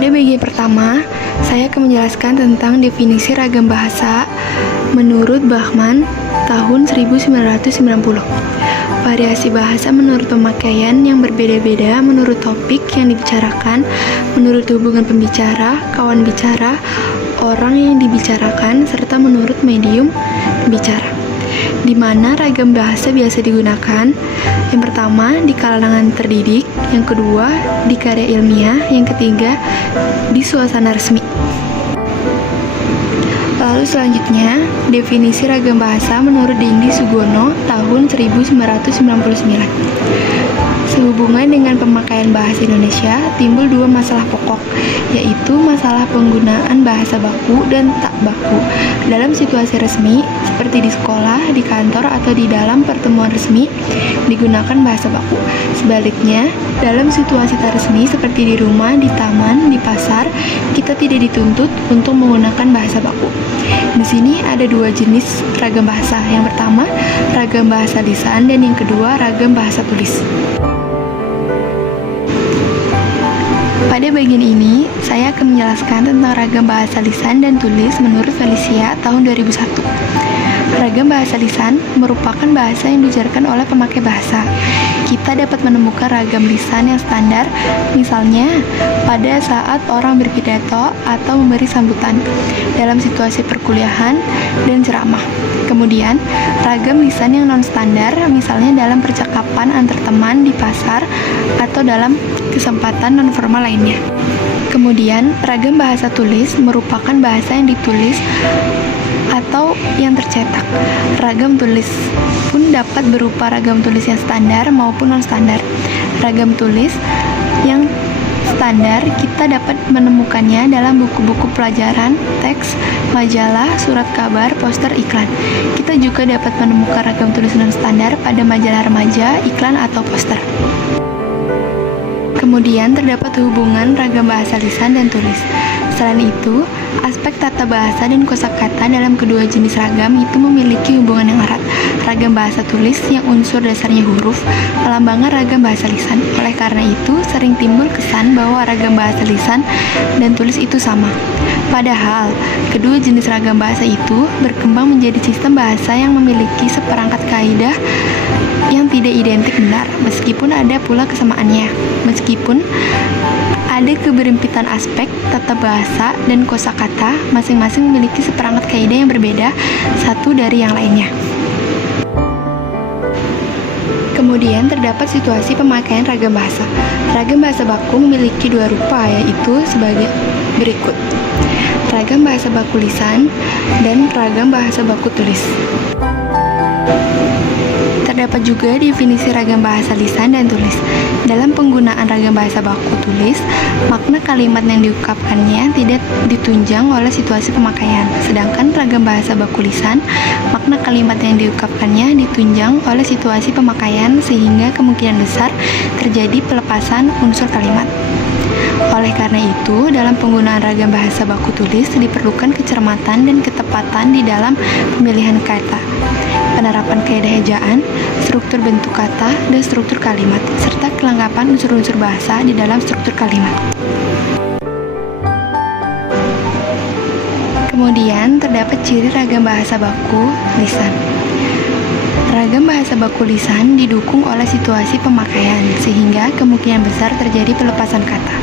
Pada bagian pertama, saya akan menjelaskan tentang definisi ragam bahasa menurut Bachman tahun 1990. Variasi bahasa menurut pemakaian yang berbeda-beda menurut topik yang dibicarakan, menurut hubungan pembicara, kawan bicara, orang yang dibicarakan, serta menurut medium bicara. Di mana ragam bahasa biasa digunakan? Yang pertama, di kalangan terdidik. Yang kedua, di karya ilmiah. Yang ketiga, di suasana resmi. Lalu selanjutnya, definisi ragam bahasa menurut Dendi Sugono tahun 1999. Sehubungan dengan pemakaian bahasa Indonesia, timbul dua masalah pokok, yaitu masalah penggunaan bahasa baku dan tak baku dalam situasi resmi, seperti di sekolah, di kantor, atau di dalam pertemuan resmi, digunakan bahasa baku. Sebaliknya, dalam situasi tak resmi, seperti di rumah, di taman, di pasar, kita tidak dituntut untuk menggunakan bahasa baku. Di sini ada dua jenis ragam bahasa. Yang pertama, ragam bahasa lisan, dan yang kedua, ragam bahasa tulis. Pada bagian ini, saya akan menjelaskan tentang ragam bahasa lisan dan tulis menurut Felicia tahun 2001. Ragam bahasa lisan merupakan bahasa yang diucapkan oleh pemakai bahasa. Kita dapat menemukan ragam lisan yang standar, misalnya pada saat orang berpidato atau memberi sambutan, dalam situasi perkuliahan dan ceramah. Kemudian, ragam lisan yang non-standar, misalnya dalam percakapan antar teman di pasar atau dalam kesempatan non-formal lainnya. Kemudian, ragam bahasa tulis merupakan bahasa yang ditulis atau yang tercetak. Ragam tulis pun dapat berupa ragam tulis yang standar maupun non-standar. Ragam tulis yang standar kita dapat menemukannya dalam buku-buku pelajaran, teks, majalah, surat kabar, poster, iklan. Kita juga dapat menemukan ragam tulis non-standar pada majalah remaja, iklan, atau poster. Kemudian terdapat hubungan ragam bahasa lisan dan tulis. Selain itu, aspek tata bahasa dan kosakata dalam kedua jenis ragam itu memiliki hubungan yang erat. Ragam bahasa tulis yang unsur dasarnya huruf melambangkan ragam bahasa lisan. Oleh karena itu, sering timbul kesan bahwa ragam bahasa lisan dan tulis itu sama. Padahal, kedua jenis ragam bahasa itu berkembang menjadi sistem bahasa yang memiliki seperangkat kaidah yang tidak identik benar, meskipun ada pula kesamaannya. Meskipun ada keberempitan aspek, tata bahasa, dan kosakata, masing-masing memiliki seperangkat kaidah yang berbeda satu dari yang lainnya. Kemudian terdapat situasi pemakaian ragam bahasa. Ragam bahasa baku memiliki dua rupa, yaitu sebagai berikut: ragam bahasa baku lisan dan ragam bahasa baku tulis. Terdapat juga definisi ragam bahasa lisan dan tulis. Dalam penggunaan ragam bahasa baku tulis, makna kalimat yang diungkapkannya tidak ditunjang oleh situasi pemakaian. Sedangkan ragam bahasa baku lisan, makna kalimat yang diungkapkannya ditunjang oleh situasi pemakaian, sehingga kemungkinan besar terjadi pelepasan unsur kalimat. Oleh karena itu, dalam penggunaan ragam bahasa baku tulis diperlukan kecermatan dan ketepatan di dalam pemilihan kata, penerapan kaidah ejaan, struktur bentuk kata, dan struktur kalimat, serta kelengkapan unsur-unsur bahasa di dalam struktur kalimat. Kemudian, terdapat ciri ragam bahasa baku lisan. Ragam bahasa baku lisan didukung oleh situasi pemakaian, sehingga kemungkinan besar terjadi pelepasan kata.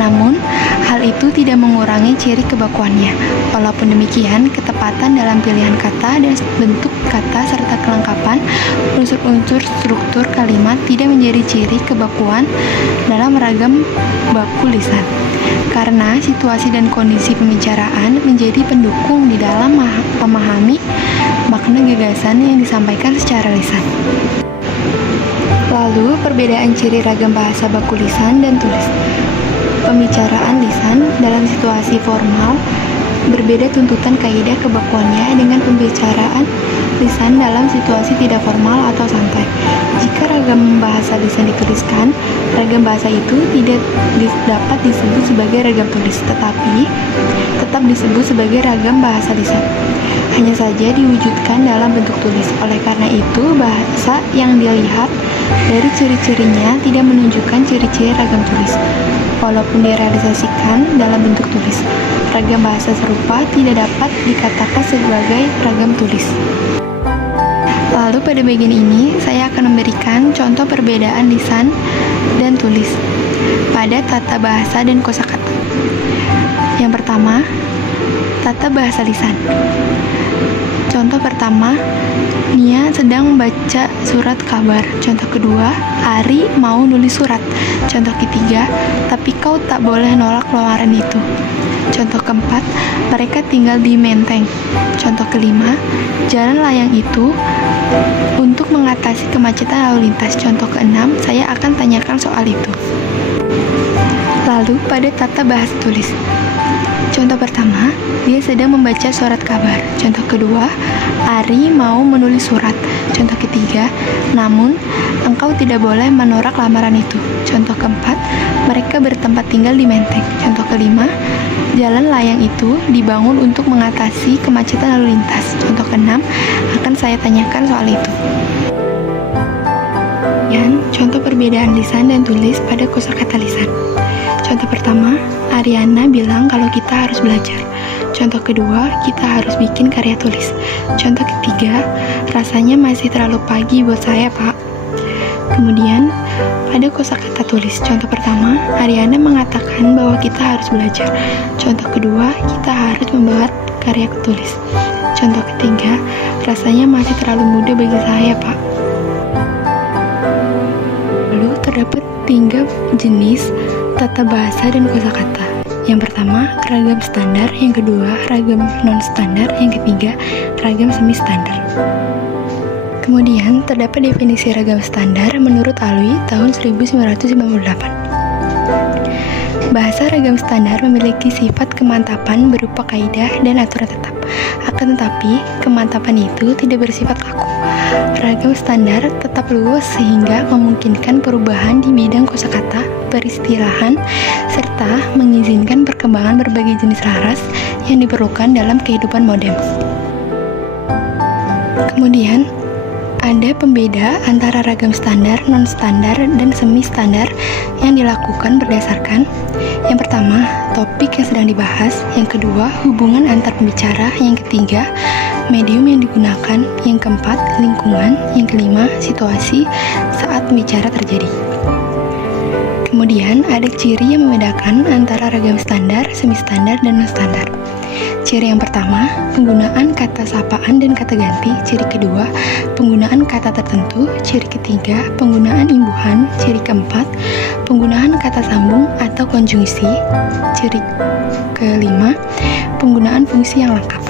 Namun, hal itu tidak mengurangi ciri kebakuannya. Walaupun demikian, ketepatan dalam pilihan kata dan bentuk kata serta kelengkapan unsur-unsur struktur kalimat tidak menjadi ciri kebakuan dalam ragam baku lisan. Karena situasi dan kondisi pembicaraan menjadi pendukung di dalam memahami makna gagasan yang disampaikan secara lisan. Lalu, perbedaan ciri ragam bahasa baku lisan dan tulis. Pembicaraan lisan dalam situasi formal berbeda tuntutan kaidah kebakuannya dengan pembicaraan lisan dalam situasi tidak formal atau santai. Jika ragam bahasa lisan dituliskan, ragam bahasa itu tidak dapat disebut sebagai ragam tulis, tetapi tetap disebut sebagai ragam bahasa lisan. Hanya saja diwujudkan dalam bentuk tulis. Oleh karena itu, bahasa yang dilihat Dari ciri-cirinya tidak menunjukkan ciri-ciri ragam tulis, walaupun direalisasikan dalam bentuk tulis. Ragam bahasa serupa tidak dapat dikatakan sebagai ragam tulis. Lalu pada bagian ini, saya akan memberikan contoh perbedaan lisan dan tulis pada tata bahasa dan kosakata. Yang pertama, tata bahasa lisan. Contoh pertama, Nia sedang membaca surat kabar. Contoh kedua, Ari mau nulis surat. Contoh ketiga, tapi kau tak boleh nolak lamaran itu. Contoh keempat, mereka tinggal di Menteng. Contoh kelima, jalan layang itu untuk mengatasi kemacetan lalu lintas. Contoh keenam, saya akan tanyakan soal itu. Lalu pada tata bahasa tulis. Contoh pertama, dia sedang membaca surat kabar. Contoh kedua, Ari mau menulis surat. Contoh ketiga, namun engkau tidak boleh menolak lamaran itu. Contoh keempat, mereka bertempat tinggal di Menteng. Contoh kelima, jalan layang itu dibangun untuk mengatasi kemacetan lalu lintas. Contoh keenam, akan saya tanyakan soal itu. Dan contoh perbedaan lisan dan tulis pada kosakata lisan. Contoh pertama, Ariana bilang kalau kita harus belajar. Contoh kedua, kita harus bikin karya tulis. Contoh ketiga, rasanya masih terlalu pagi buat saya, Pak. Kemudian, pada kosakata tulis. Contoh pertama, Ariana mengatakan bahwa kita harus belajar. Contoh kedua, kita harus membuat karya tulis. Contoh ketiga, rasanya masih terlalu muda bagi saya, Pak. Lalu terdapat 3 jenis tata bahasa dan kosakata. Yang pertama, ragam standar. Yang kedua, ragam non-standar. Yang ketiga, ragam semi-standar. Kemudian, terdapat definisi ragam standar menurut Alwi tahun 1998. Bahasa ragam standar memiliki sifat kemantapan berupa kaidah dan aturan tetap. Akan tetapi, kemantapan itu tidak bersifat kaku. Ragam standar tetap luas sehingga memungkinkan perubahan di bidang kosakata, peristilahan, serta mengizinkan perkembangan berbagai jenis laras yang diperlukan dalam kehidupan modern. Kemudian, ada pembeda antara ragam standar, non-standar, dan semi-standar yang dilakukan berdasarkan yang pertama, topik yang sedang dibahas. Yang kedua, hubungan antar pembicara. Yang ketiga, medium yang digunakan. Yang keempat, lingkungan. Yang kelima, situasi saat pembicara terjadi. Kemudian, ada ciri yang membedakan antara ragam standar, semi-standar, dan non-standar. Ciri yang pertama, penggunaan kata sapaan dan kata ganti. Ciri kedua, penggunaan kata tertentu. Ciri ketiga, penggunaan imbuhan. Ciri keempat, penggunaan kata sambung atau konjungsi. Ciri kelima, penggunaan fungsi yang lengkap.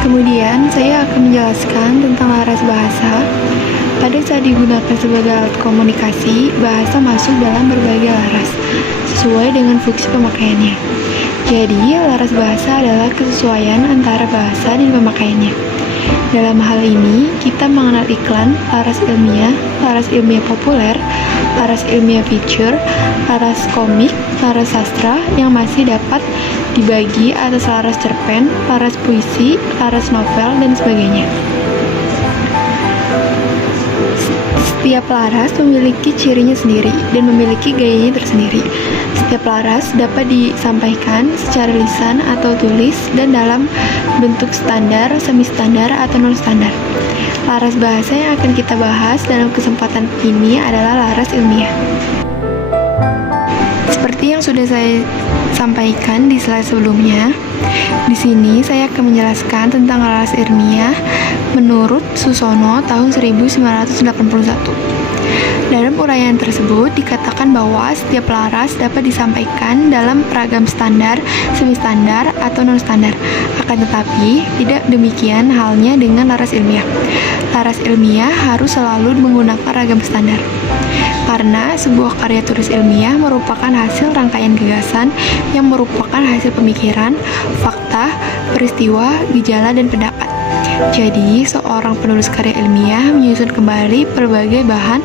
Kemudian, saya akan menjelaskan tentang laras bahasa. Pada saat digunakan sebagai alat komunikasi, bahasa masuk dalam berbagai laras, sesuai dengan fungsi pemakaiannya. Jadi, laras bahasa adalah kesesuaian antara bahasa dan pemakaiannya. Dalam hal ini, kita mengenal iklan, laras ilmiah populer, laras ilmiah feature, laras komik, laras sastra yang masih dapat dibagi atas laras cerpen, laras puisi, laras novel, dan sebagainya. Setiap laras memiliki cirinya sendiri dan memiliki gayanya tersendiri. Setiap laras dapat disampaikan secara lisan atau tulis dan dalam bentuk standar, semi-standar, atau non-standar. Laras bahasa yang akan kita bahas dalam kesempatan ini adalah laras ilmiah. Seperti yang sudah saya sampaikan di slide sebelumnya, di sini saya akan menjelaskan tentang laras ilmiah menurut Susono tahun 1981. Dalam uraian tersebut dikatakan bahwa setiap laras dapat disampaikan dalam ragam standar, semi-standar, atau non-standar. Akan tetapi, tidak demikian halnya dengan laras ilmiah. Laras ilmiah harus selalu menggunakan ragam standar. Karena sebuah karya tulis ilmiah merupakan hasil rangkaian gagasan yang merupakan hasil pemikiran, fakta, peristiwa, gejala, dan pendapat. Jadi, seorang penulis karya ilmiah menyusun kembali berbagai bahan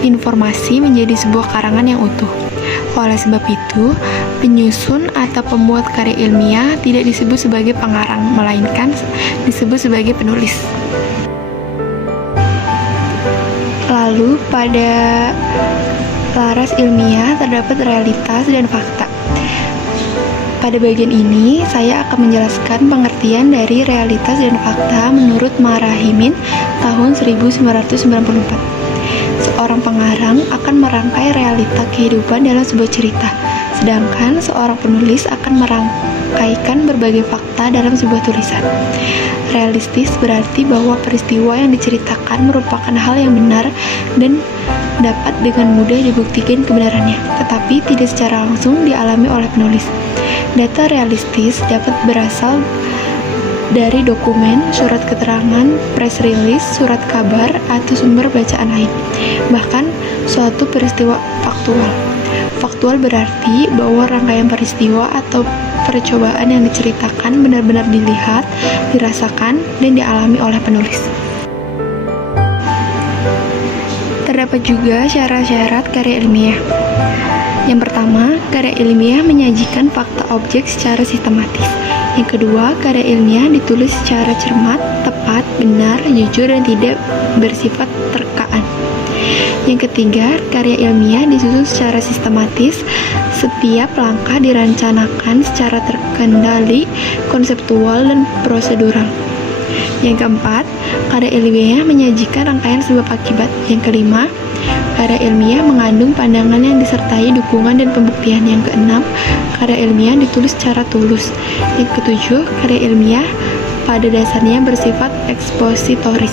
informasi menjadi sebuah karangan yang utuh. Oleh sebab itu, penyusun atau pembuat karya ilmiah tidak disebut sebagai pengarang, melainkan disebut sebagai penulis. Lalu pada laras ilmiah terdapat realitas dan fakta. Pada bagian ini, saya akan menjelaskan pengertian dari realitas dan fakta menurut Marahimin tahun 1994. Seorang pengarang akan merangkai realita kehidupan dalam sebuah cerita, sedangkan seorang penulis akan merangkaikan berbagai fakta dalam sebuah tulisan. Realistis berarti bahwa peristiwa yang diceritakan merupakan hal yang benar dan dapat dengan mudah dibuktikan kebenarannya, tetapi tidak secara langsung dialami oleh penulis. Data realistis dapat berasal dari dokumen, surat keterangan, press release, surat kabar, atau sumber bacaan lain, bahkan suatu peristiwa faktual. Faktual berarti bahwa rangkaian peristiwa atau percobaan yang diceritakan benar-benar dilihat, dirasakan, dan dialami oleh penulis. Terdapat juga syarat-syarat karya ilmiah. Yang pertama, karya ilmiah menyajikan fakta objek secara sistematis. Yang kedua, karya ilmiah ditulis secara cermat, tepat, benar, jujur, dan tidak bersifat terkaan. Yang ketiga, karya ilmiah disusun secara sistematis. Setiap langkah dirancanakan secara terkendali, konseptual, dan prosedural. Yang keempat, karya ilmiah menyajikan rangkaian sebab akibat. Yang kelima, karya ilmiah mengandung pandangan yang disertai dukungan dan pembuktian. Yang keenam, karya ilmiah ditulis secara tulus. Yang ketujuh, karya ilmiah pada dasarnya bersifat ekspositoris.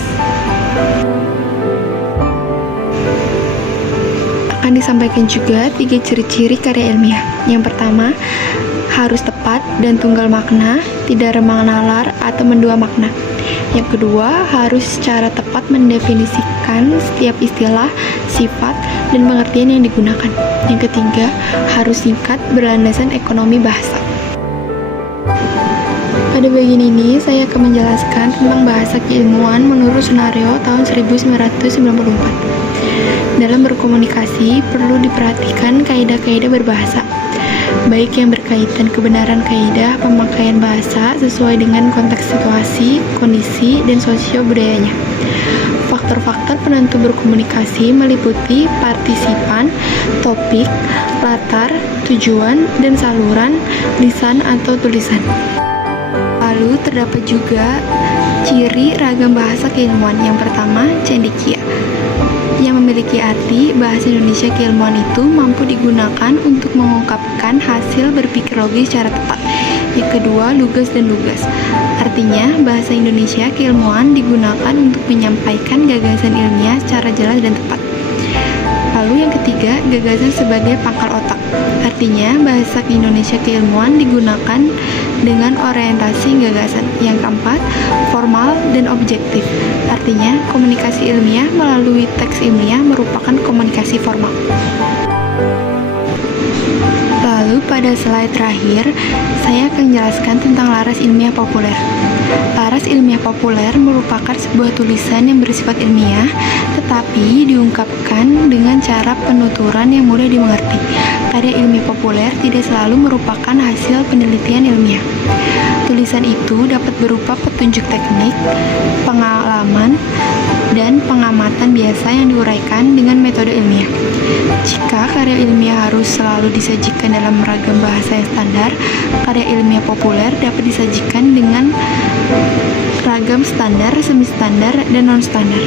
Akan disampaikan juga 3 ciri-ciri karya ilmiah. Yang pertama, harus tepat dan tunggal makna, tidak remang nalar atau mendua makna. Yang kedua, harus secara tepat mendefinisikan setiap istilah, sifat, dan pengertian yang digunakan. Yang ketiga, harus singkat, berlandasan ekonomi bahasa. Pada bagian ini, saya akan menjelaskan tentang bahasa keilmuan menurut Sunario tahun 1994. Dalam berkomunikasi, perlu diperhatikan kaidah-kaidah berbahasa, baik yang berkaitan kebenaran kaidah pemakaian bahasa sesuai dengan konteks situasi, kondisi, dan sosio-budayanya. Faktor-faktor penentu berkomunikasi meliputi partisipan, topik, latar, tujuan, dan saluran, lisan atau tulisan. Lalu terdapat juga ciri ragam bahasa keilmuan. Yang pertama, cendekia, yang memiliki arti bahasa Indonesia keilmuan itu mampu digunakan untuk mengungkapkan hasil berpikir logis secara tepat. Yang kedua, lugas dan lugas, artinya bahasa Indonesia keilmuan digunakan untuk menyampaikan gagasan ilmiah secara jelas dan tepat. Lalu yang ketiga, gagasan sebagai pangkal otak, artinya bahasa Indonesia keilmuan digunakan dengan orientasi gagasan. Yang keempat, formal dan objektif, artinya komunikasi ilmiah melalui teks ilmiah merupakan komunikasi formal. Lalu pada slide terakhir, saya akan menjelaskan tentang laras ilmiah populer. Laras ilmiah populer merupakan sebuah tulisan yang bersifat ilmiah, tetapi diungkapkan dengan cara penuturan yang mudah dimengerti. Karya ilmiah populer tidak selalu merupakan hasil penelitian ilmiah. Tulisan itu dapat berupa petunjuk teknik, pengalaman, dan pengamatan biasa yang diuraikan dengan metode ilmiah. Jika karya ilmiah harus selalu disajikan dalam ragam bahasa yang standar, karya ilmiah populer dapat disajikan dengan ragam standar, semi standar, dan non standar.